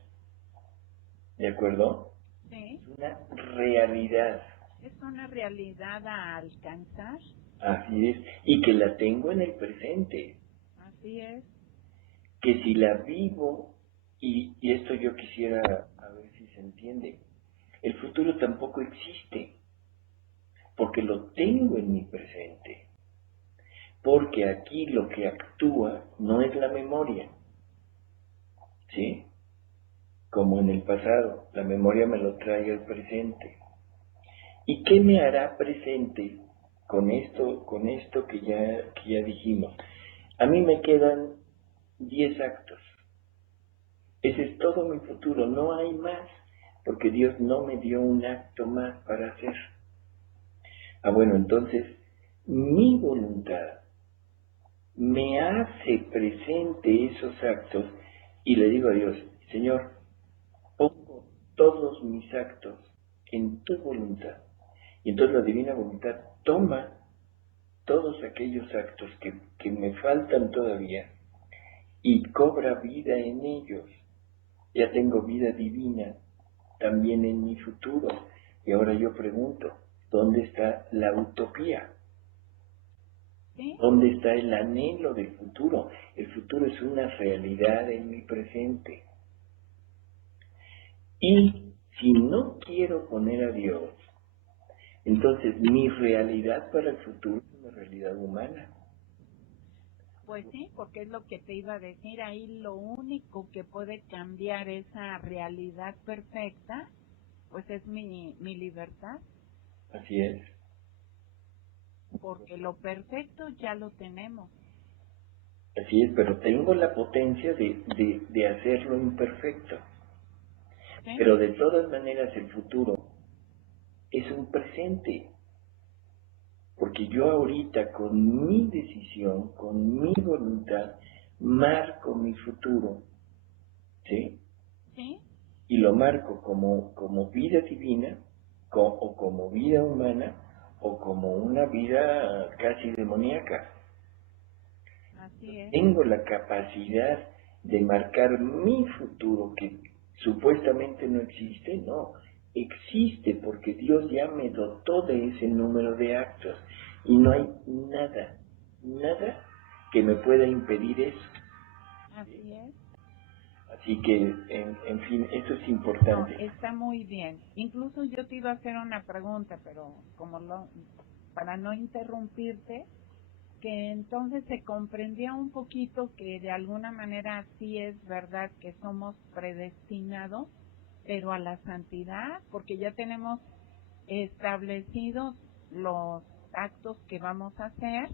¿de acuerdo? Sí, Es una realidad, es una realidad a alcanzar. así es, y que la tengo en el presente, Así es. que si la vivo, y esto yo quisiera a ver si se entiende, el futuro tampoco existe, porque lo tengo en mi presente, porque aquí lo que actúa no es la memoria, ¿sí? Como en el pasado, la memoria me lo trae al presente. ¿Y qué me hará presente con esto que ya dijimos? A mí me quedan 10 actos. Ese es todo mi futuro, no hay más, porque Dios no me dio un acto más para hacer. Ah, bueno, entonces mi voluntad me hace presente esos actos y le digo a Dios, Señor, pongo todos mis actos en tu voluntad. Y entonces la divina voluntad toma todos aquellos actos que me faltan todavía y cobra vida en ellos. Ya tengo vida divina también en mi futuro. Y ahora yo pregunto, ¿dónde está la utopía? Sí, ¿Dónde está el anhelo del futuro? El futuro es una realidad en mi presente. Y si no quiero poner a Dios, entonces mi realidad para el futuro es una realidad humana. pues sí, porque es lo que te iba a decir. Ahí lo único que puede cambiar esa realidad perfecta, pues es mi libertad, Así es. porque lo perfecto ya lo tenemos. Así es, pero tengo la potencia de hacerlo imperfecto. ¿Sí? Pero de todas maneras el futuro es un presente, porque yo ahorita con mi decisión, con mi voluntad, marco mi futuro, ¿sí? ¿Sí? Y lo marco como vida divina, o como vida humana, o como una vida casi demoníaca. Así es. Tengo la capacidad de marcar mi futuro que supuestamente no existe, no, existe porque Dios ya me dotó de ese número de actos y no hay nada, nada que me pueda impedir eso. Así es. Así que, en fin, eso es No, importante. está muy bien. Incluso yo te iba a hacer una pregunta, pero para no interrumpirte, que entonces se comprendía un poquito que de alguna manera sí es verdad que somos predestinados, pero a la santidad, porque ya tenemos establecidos los actos que vamos a hacer,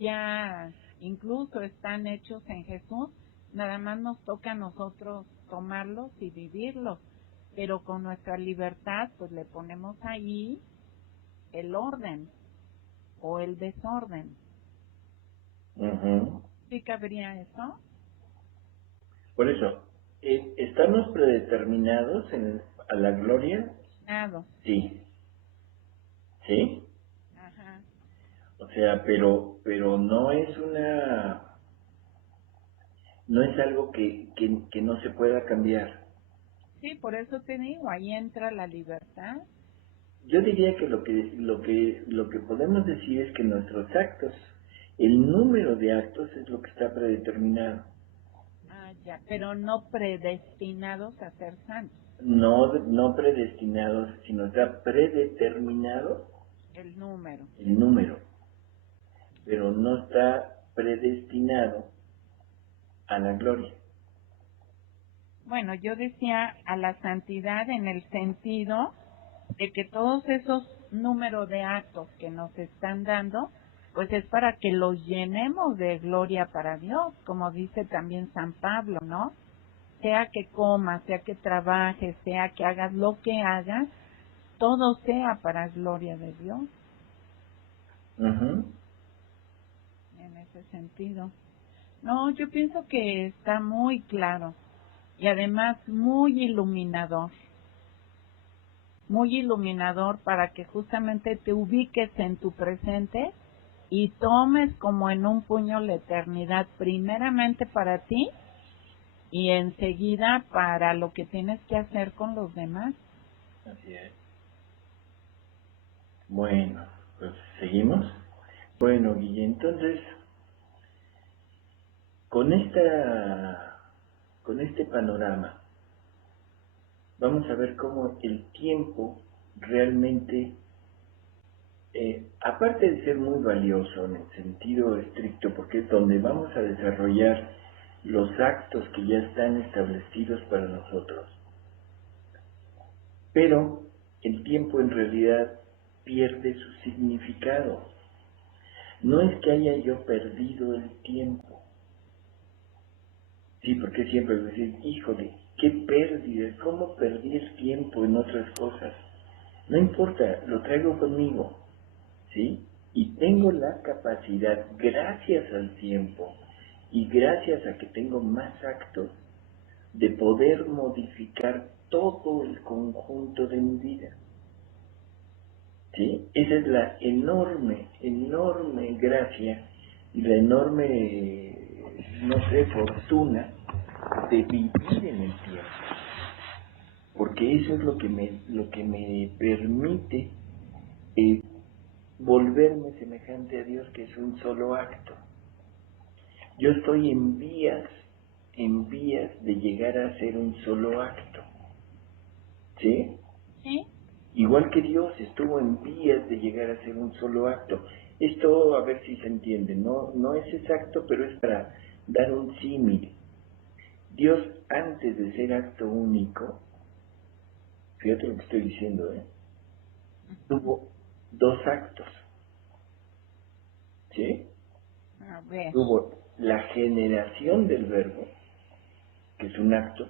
ya incluso están hechos en Jesús, nada más nos toca a nosotros tomarlos y vivirlos, pero con nuestra libertad pues le ponemos ahí el orden o el desorden. Ujú. ¿Sí cabría eso? Por eso, ¿estamos predeterminados a la gloria? Nada. Sí. ¿Sí? Ajá. O sea, pero no es algo que no se pueda cambiar. Sí, por eso te digo, ahí entra la libertad. Yo diría que lo que podemos decir es que nuestros actos, el número de actos es lo que está predeterminado. Ah, ya, pero no predestinados a ser santos. No predestinados, sino está predeterminado El número. el número, pero no está predestinado a la gloria. Bueno, yo decía a la santidad en el sentido de que todos esos números de actos que nos están dando, pues es para que los llenemos de gloria para Dios, como dice también San Pablo, ¿no? Sea que comas, sea que trabajes, sea que hagas lo que hagas, todo sea para gloria de Dios, Ujú. en ese sentido. No, yo pienso que está muy claro y además muy iluminador para que justamente te ubiques en tu presente y tomes como en un puño la eternidad, primeramente para ti y enseguida para lo que tienes que hacer con los demás. Así es. Bueno, pues seguimos. Bueno, Guille, entonces, con con este panorama, vamos a ver cómo el tiempo realmente, aparte de ser muy valioso en el sentido estricto, porque es donde vamos a desarrollar los actos que ya están establecidos para nosotros, pero el tiempo en realidad pierde su significado. No es que haya yo perdido el tiempo, sí, porque siempre voy a decir, híjole, qué pérdida, cómo perdí el tiempo en otras cosas. No importa, lo traigo conmigo, ¿sí? Y tengo la capacidad, gracias al tiempo y gracias a que tengo más actos, de poder modificar todo el conjunto de mi vida. ¿Sí? Esa es la enorme, enorme gracia y la enorme, no sé, fortuna de vivir en el tiempo. Porque eso es lo que me permite eh, volverme semejante a Dios, que es un solo acto. Yo estoy en vías de llegar a ser un solo acto. ¿Sí? ¿Sí? Igual que Dios estuvo en vías de llegar a ser un solo acto. Esto, a ver si se entiende, no es exacto, pero es para dar un símil. Dios, antes de ser acto único, fíjate lo que estoy diciendo, tuvo dos actos, ¿sí? A ver, Tuvo la generación del verbo, que es un acto,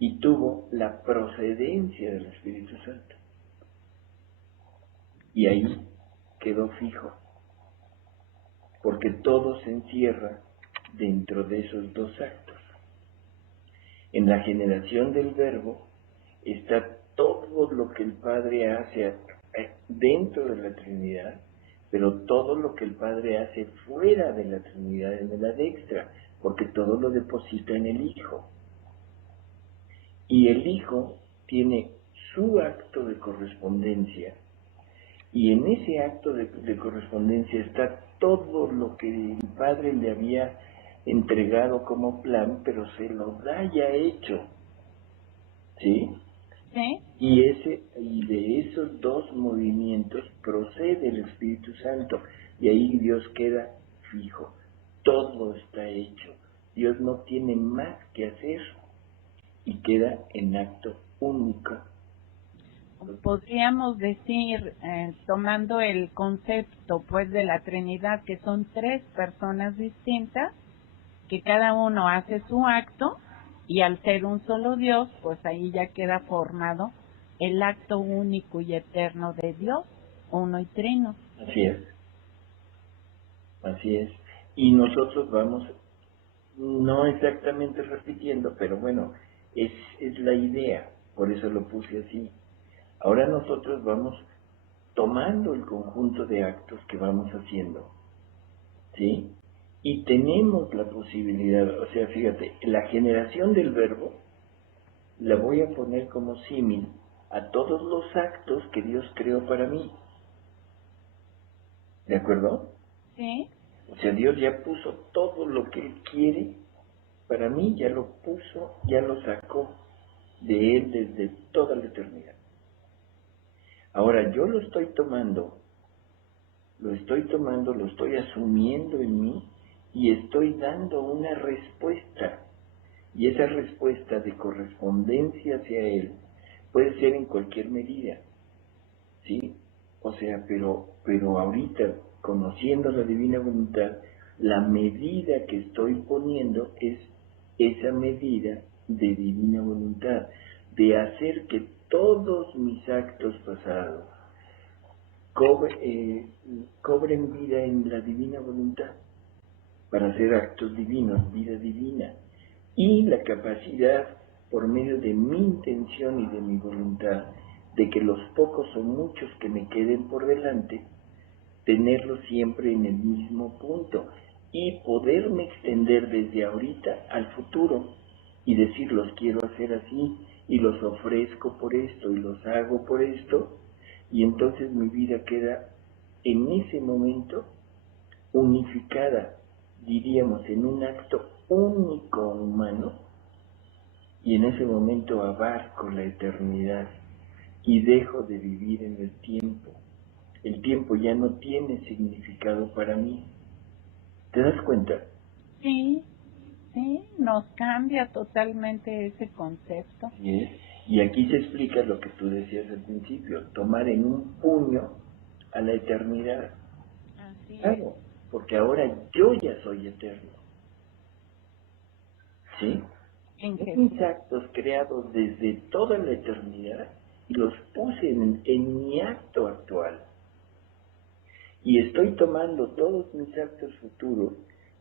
y tuvo la procedencia del Espíritu Santo. Y ahí quedó fijo, porque todo se encierra dentro de esos dos actos. En la generación del verbo está todo lo que el Padre hace dentro de la Trinidad, pero todo lo que el Padre hace fuera de la Trinidad, en el adextra, porque todo lo deposita en el Hijo. Y el Hijo tiene su acto de correspondencia Y en ese acto de correspondencia está todo lo que el Padre le había entregado como plan, pero se lo da ya hecho, ¿sí? Sí. Y de esos dos movimientos procede el Espíritu Santo, y ahí Dios queda fijo, todo está hecho, Dios no tiene más que hacer, y queda en acto único. Podríamos decir, tomando el concepto pues de la Trinidad, que son tres personas distintas, que cada uno hace su acto, y al ser un solo Dios, pues ahí ya queda formado el acto único y eterno de Dios, uno y trino. Así es, así es. Y nosotros vamos, no exactamente repitiendo, pero bueno, es la idea, por eso lo puse así. Ahora nosotros vamos tomando el conjunto de actos que vamos haciendo, ¿sí? Y tenemos la posibilidad, o sea, fíjate, la generación del verbo la voy a poner como símil a todos los actos que Dios creó para mí, ¿de acuerdo? Sí, O sea, Dios ya puso todo lo que Él quiere para mí, ya lo puso, ya lo sacó de Él desde toda la eternidad. Ahora yo lo estoy tomando, lo estoy asumiendo en mí y estoy dando una respuesta. Y esa respuesta de correspondencia hacia Él puede ser en cualquier medida, ¿sí? O sea, pero ahorita, conociendo la divina voluntad, la medida que estoy poniendo es esa medida de divina voluntad, de hacer que todos mis actos pasados cobren vida en la divina voluntad, para hacer actos divinos, vida divina, y la capacidad, por medio de mi intención y de mi voluntad, de que los pocos o muchos que me queden por delante, tenerlos siempre en el mismo punto y poderme extender desde ahorita al futuro y decir, los quiero hacer así y los ofrezco por esto y los hago por esto, y entonces mi vida queda en ese momento unificada, diríamos, en un acto único humano, y en ese momento abarco la eternidad y dejo de vivir en el tiempo. El tiempo ya no tiene significado para mí. ¿Te das cuenta? sí, sí, nos cambia totalmente ese concepto. Así es. Y aquí se explica lo que tú decías al principio, tomar en un puño a la eternidad. Así es. Claro, porque ahora yo ya soy eterno. ¿Sí? En Mis Jesús. actos creados desde toda la eternidad y los puse en mi acto actual. Y estoy tomando todos mis actos futuros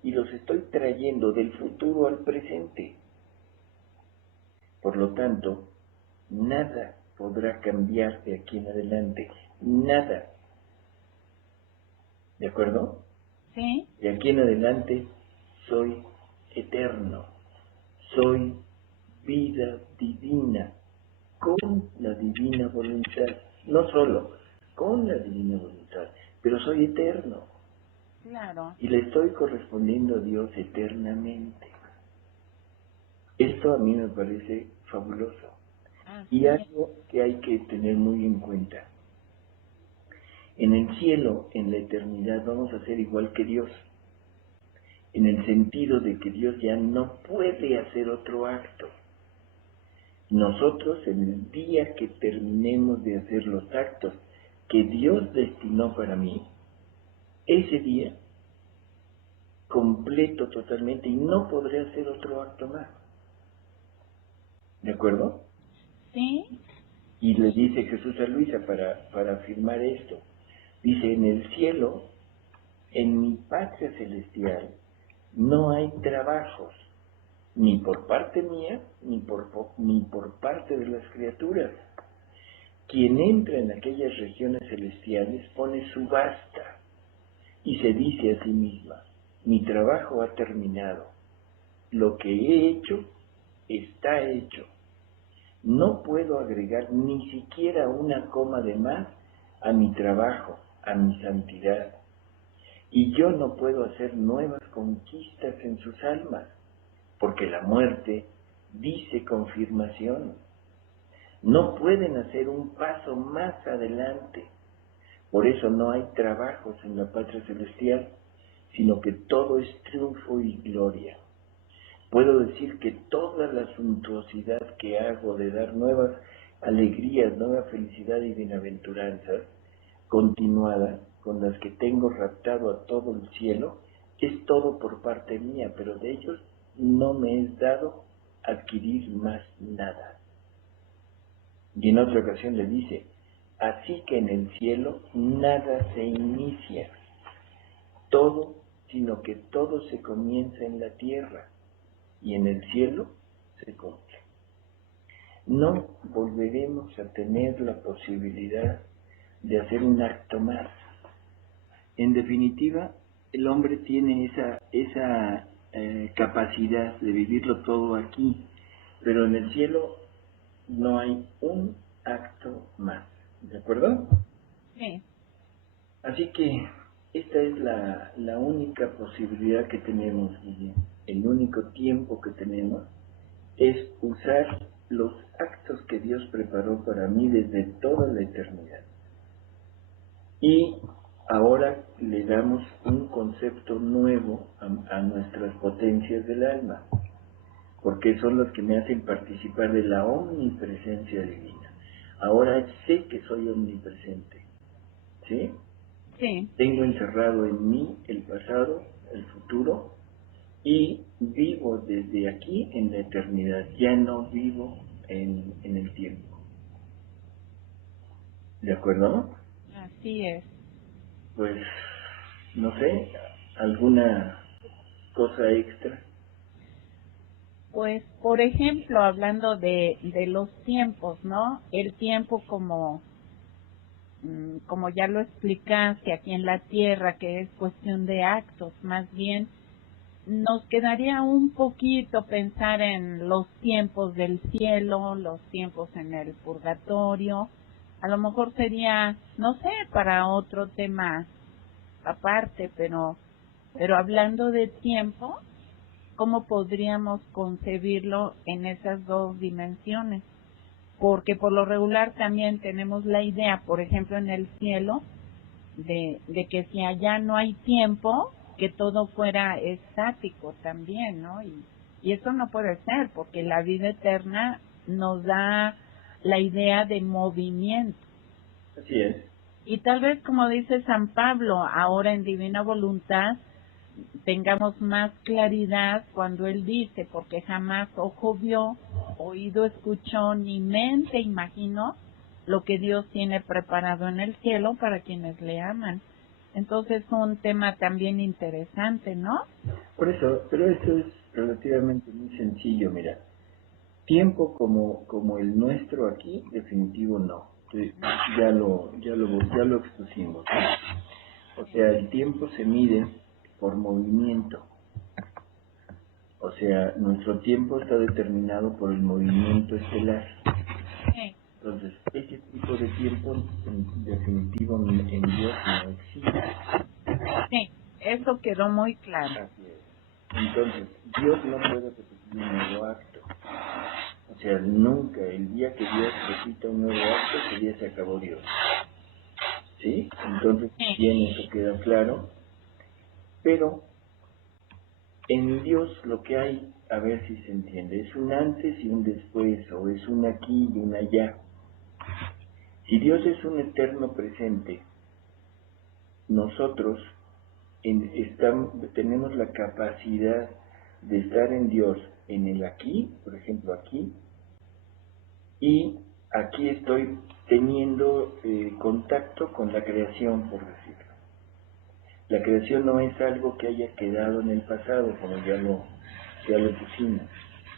y los estoy trayendo del futuro al presente. Por lo tanto, nada podrá cambiar de aquí en adelante. Nada. ¿De acuerdo? Sí, De aquí en adelante soy eterno. Soy vida divina, con la divina voluntad, no solo con la divina voluntad, pero soy eterno claro. y le estoy correspondiendo a Dios eternamente. Esto a mí me parece fabuloso y Así es. algo que hay que tener muy en cuenta. En el cielo, en la eternidad, vamos a ser igual que Dios, en el sentido de que Dios ya no puede hacer otro acto. Nosotros, en el día que terminemos de hacer los actos que Dios destinó para mí, ese día, completo totalmente, y no podré hacer otro acto más. ¿De acuerdo? Sí, Y le dice Jesús a Luisa para afirmar esto. Dice, en el cielo, en mi patria celestial, no hay trabajos, ni por parte mía, ni por parte de las criaturas. Quien entra en aquellas regiones celestiales pone subasta y se dice a sí misma, mi trabajo ha terminado, lo que he hecho está hecho, no puedo agregar ni siquiera una coma de más a mi trabajo, a mi santidad. Y yo no puedo hacer nuevas conquistas en sus almas, porque la muerte dice confirmación. No pueden hacer un paso más adelante. Por eso no hay trabajos en la patria celestial, sino que todo es triunfo y gloria. Puedo decir que toda la suntuosidad que hago de dar nuevas alegrías, nueva felicidad y bienaventuranzas, continuada, con las que tengo raptado a todo el cielo, es todo por parte mía, pero de ellos no me es dado adquirir más nada. Y en otra ocasión le dice, así que en el cielo nada se inicia, todo, sino que todo se comienza en la tierra, y en el cielo se cumple. No volveremos a tener la posibilidad de hacer un acto más. En definitiva, el hombre tiene esa capacidad de vivirlo todo aquí, pero en el cielo no hay un acto más. ¿De acuerdo? Sí. Así que esta es la única posibilidad que tenemos, Guille. El único tiempo que tenemos es usar los actos que Dios preparó para mí desde toda la eternidad. Y ahora le damos un concepto nuevo a nuestras potencias del alma, porque son los que me hacen participar de la omnipresencia divina. Ahora sé que soy omnipresente, ¿sí? Sí. Tengo encerrado en mí el pasado, el futuro, y vivo desde aquí en la eternidad, ya no vivo en el tiempo. ¿De acuerdo? Así es. Pues, no sé, alguna cosa extra. Pues, por ejemplo, hablando de los tiempos, ¿no? El tiempo como ya lo explicaste aquí en la tierra, que es cuestión de actos, más bien nos quedaría un poquito pensar en los tiempos del cielo, los tiempos en el purgatorio. A lo mejor sería, no sé, para otro tema aparte, pero hablando de tiempo, ¿cómo podríamos concebirlo en esas dos dimensiones? Porque por lo regular también tenemos la idea, por ejemplo, en el cielo, de que si allá no hay tiempo, que todo fuera estático también, ¿no? Y eso no puede ser, porque la vida eterna nos da la idea de movimiento. Así es. Y tal vez, como dice San Pablo, ahora en divina voluntad, tengamos más claridad cuando él dice, porque jamás ojo vio, oído escuchó, ni mente imaginó lo que Dios tiene preparado en el cielo para quienes le aman. Entonces es un tema también interesante, ¿no? Por eso, pero esto es relativamente muy sencillo, mira. Tiempo como el nuestro aquí, definitivo no. Ya lo expusimos, ¿no? O sea, el tiempo se mide por movimiento. O sea, nuestro tiempo está determinado por el movimiento estelar. Sí, Entonces, ese tipo de tiempo en definitivo en Dios no existe. sí, eso quedó muy claro. Así es. Entonces, Dios no puede repetir un nuevo acto. O sea, nunca, el día que Dios repita un nuevo acto, ese día se acabó Dios. ¿Sí? Entonces, Sí, bien, eso queda claro. Pero en Dios lo que hay, a ver si se entiende, es un antes y un después, o es un aquí y un allá. Si Dios es un eterno presente, nosotros tenemos la capacidad de estar en Dios en el aquí, por ejemplo aquí, y aquí estoy teniendo contacto con la creación, por decirlo. La creación no es algo que haya quedado en el pasado, como ya lo pusimos.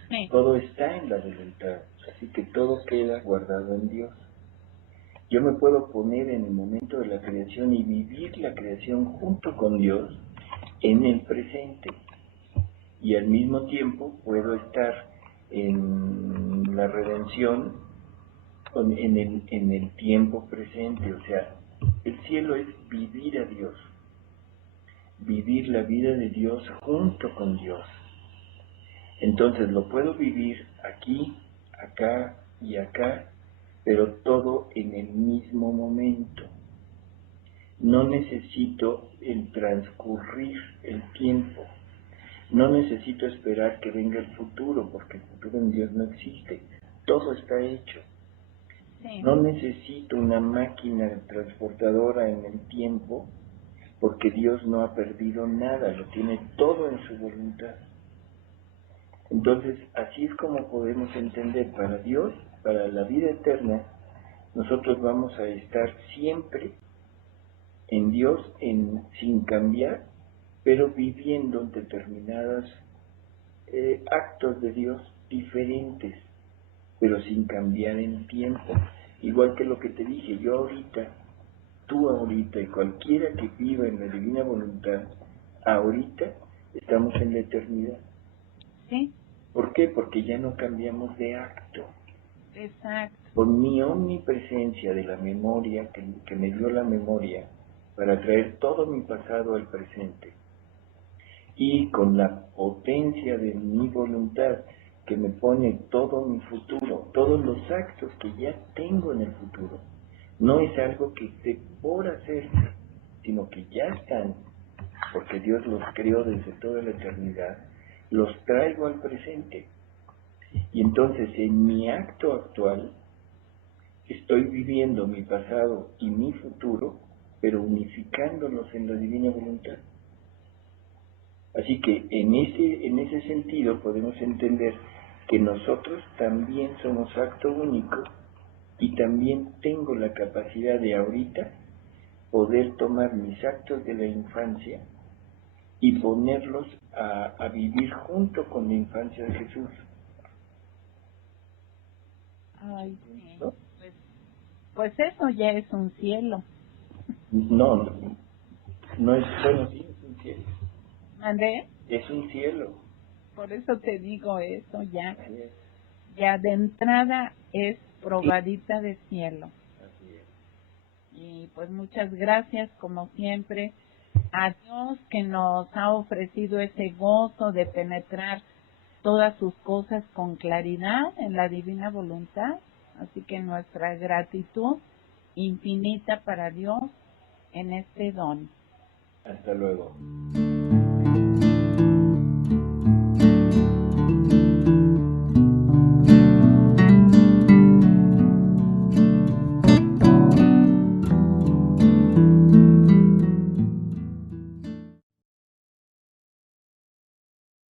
sí, Todo está en la voluntad, así que todo queda guardado en Dios. Yo me puedo poner en el momento de la creación y vivir la creación junto con Dios en el presente. Y al mismo tiempo puedo estar en la redención en el tiempo presente, o sea, El cielo es vivir a Dios, vivir la vida de Dios junto con Dios. Entonces lo puedo vivir aquí, acá y acá, pero todo en el mismo momento. No necesito el transcurrir el tiempo. No necesito esperar que venga el futuro, porque el futuro en Dios no existe. Todo está hecho. Sí. No necesito una máquina transportadora en el tiempo, porque Dios no ha perdido nada, lo tiene todo en su voluntad. Entonces, así es como podemos entender, para Dios, para la vida eterna, nosotros vamos a estar siempre en Dios, sin cambiar, pero viviendo determinados actos de Dios diferentes, pero sin cambiar en tiempo. Igual que lo que te dije, yo ahorita, tú ahorita y cualquiera que viva en la divina voluntad, ahorita estamos en la eternidad. Sí. ¿Por qué? Porque ya no cambiamos de acto. Exacto. Con mi omnipresencia de la memoria, que me dio la memoria, para traer todo mi pasado al presente, y con la potencia de mi voluntad, que me pone todo mi futuro, todos los actos que ya tengo en el futuro. No es algo que esté por hacer, sino que ya están, porque Dios los creó desde toda la eternidad, los traigo al presente. Y entonces en mi acto actual estoy viviendo mi pasado y mi futuro, pero unificándolos en la divina voluntad. Así que en ese sentido podemos entender que nosotros también somos acto único y también tengo la capacidad de ahorita poder tomar mis actos de la infancia y ponerlos a vivir junto con la infancia de Jesús. Ay, sí. ¿No? Pues eso ya es un cielo. No, no es, bueno, sí, es un cielo. ¿Mandé? Es un cielo. Por eso te digo eso ya. Así es, Ya de entrada es probadita de cielo. así es. Y pues muchas gracias, como siempre, a Dios que nos ha ofrecido ese gozo de penetrar todas sus cosas con claridad en la divina voluntad. Así que nuestra gratitud infinita para Dios en este don. Hasta luego.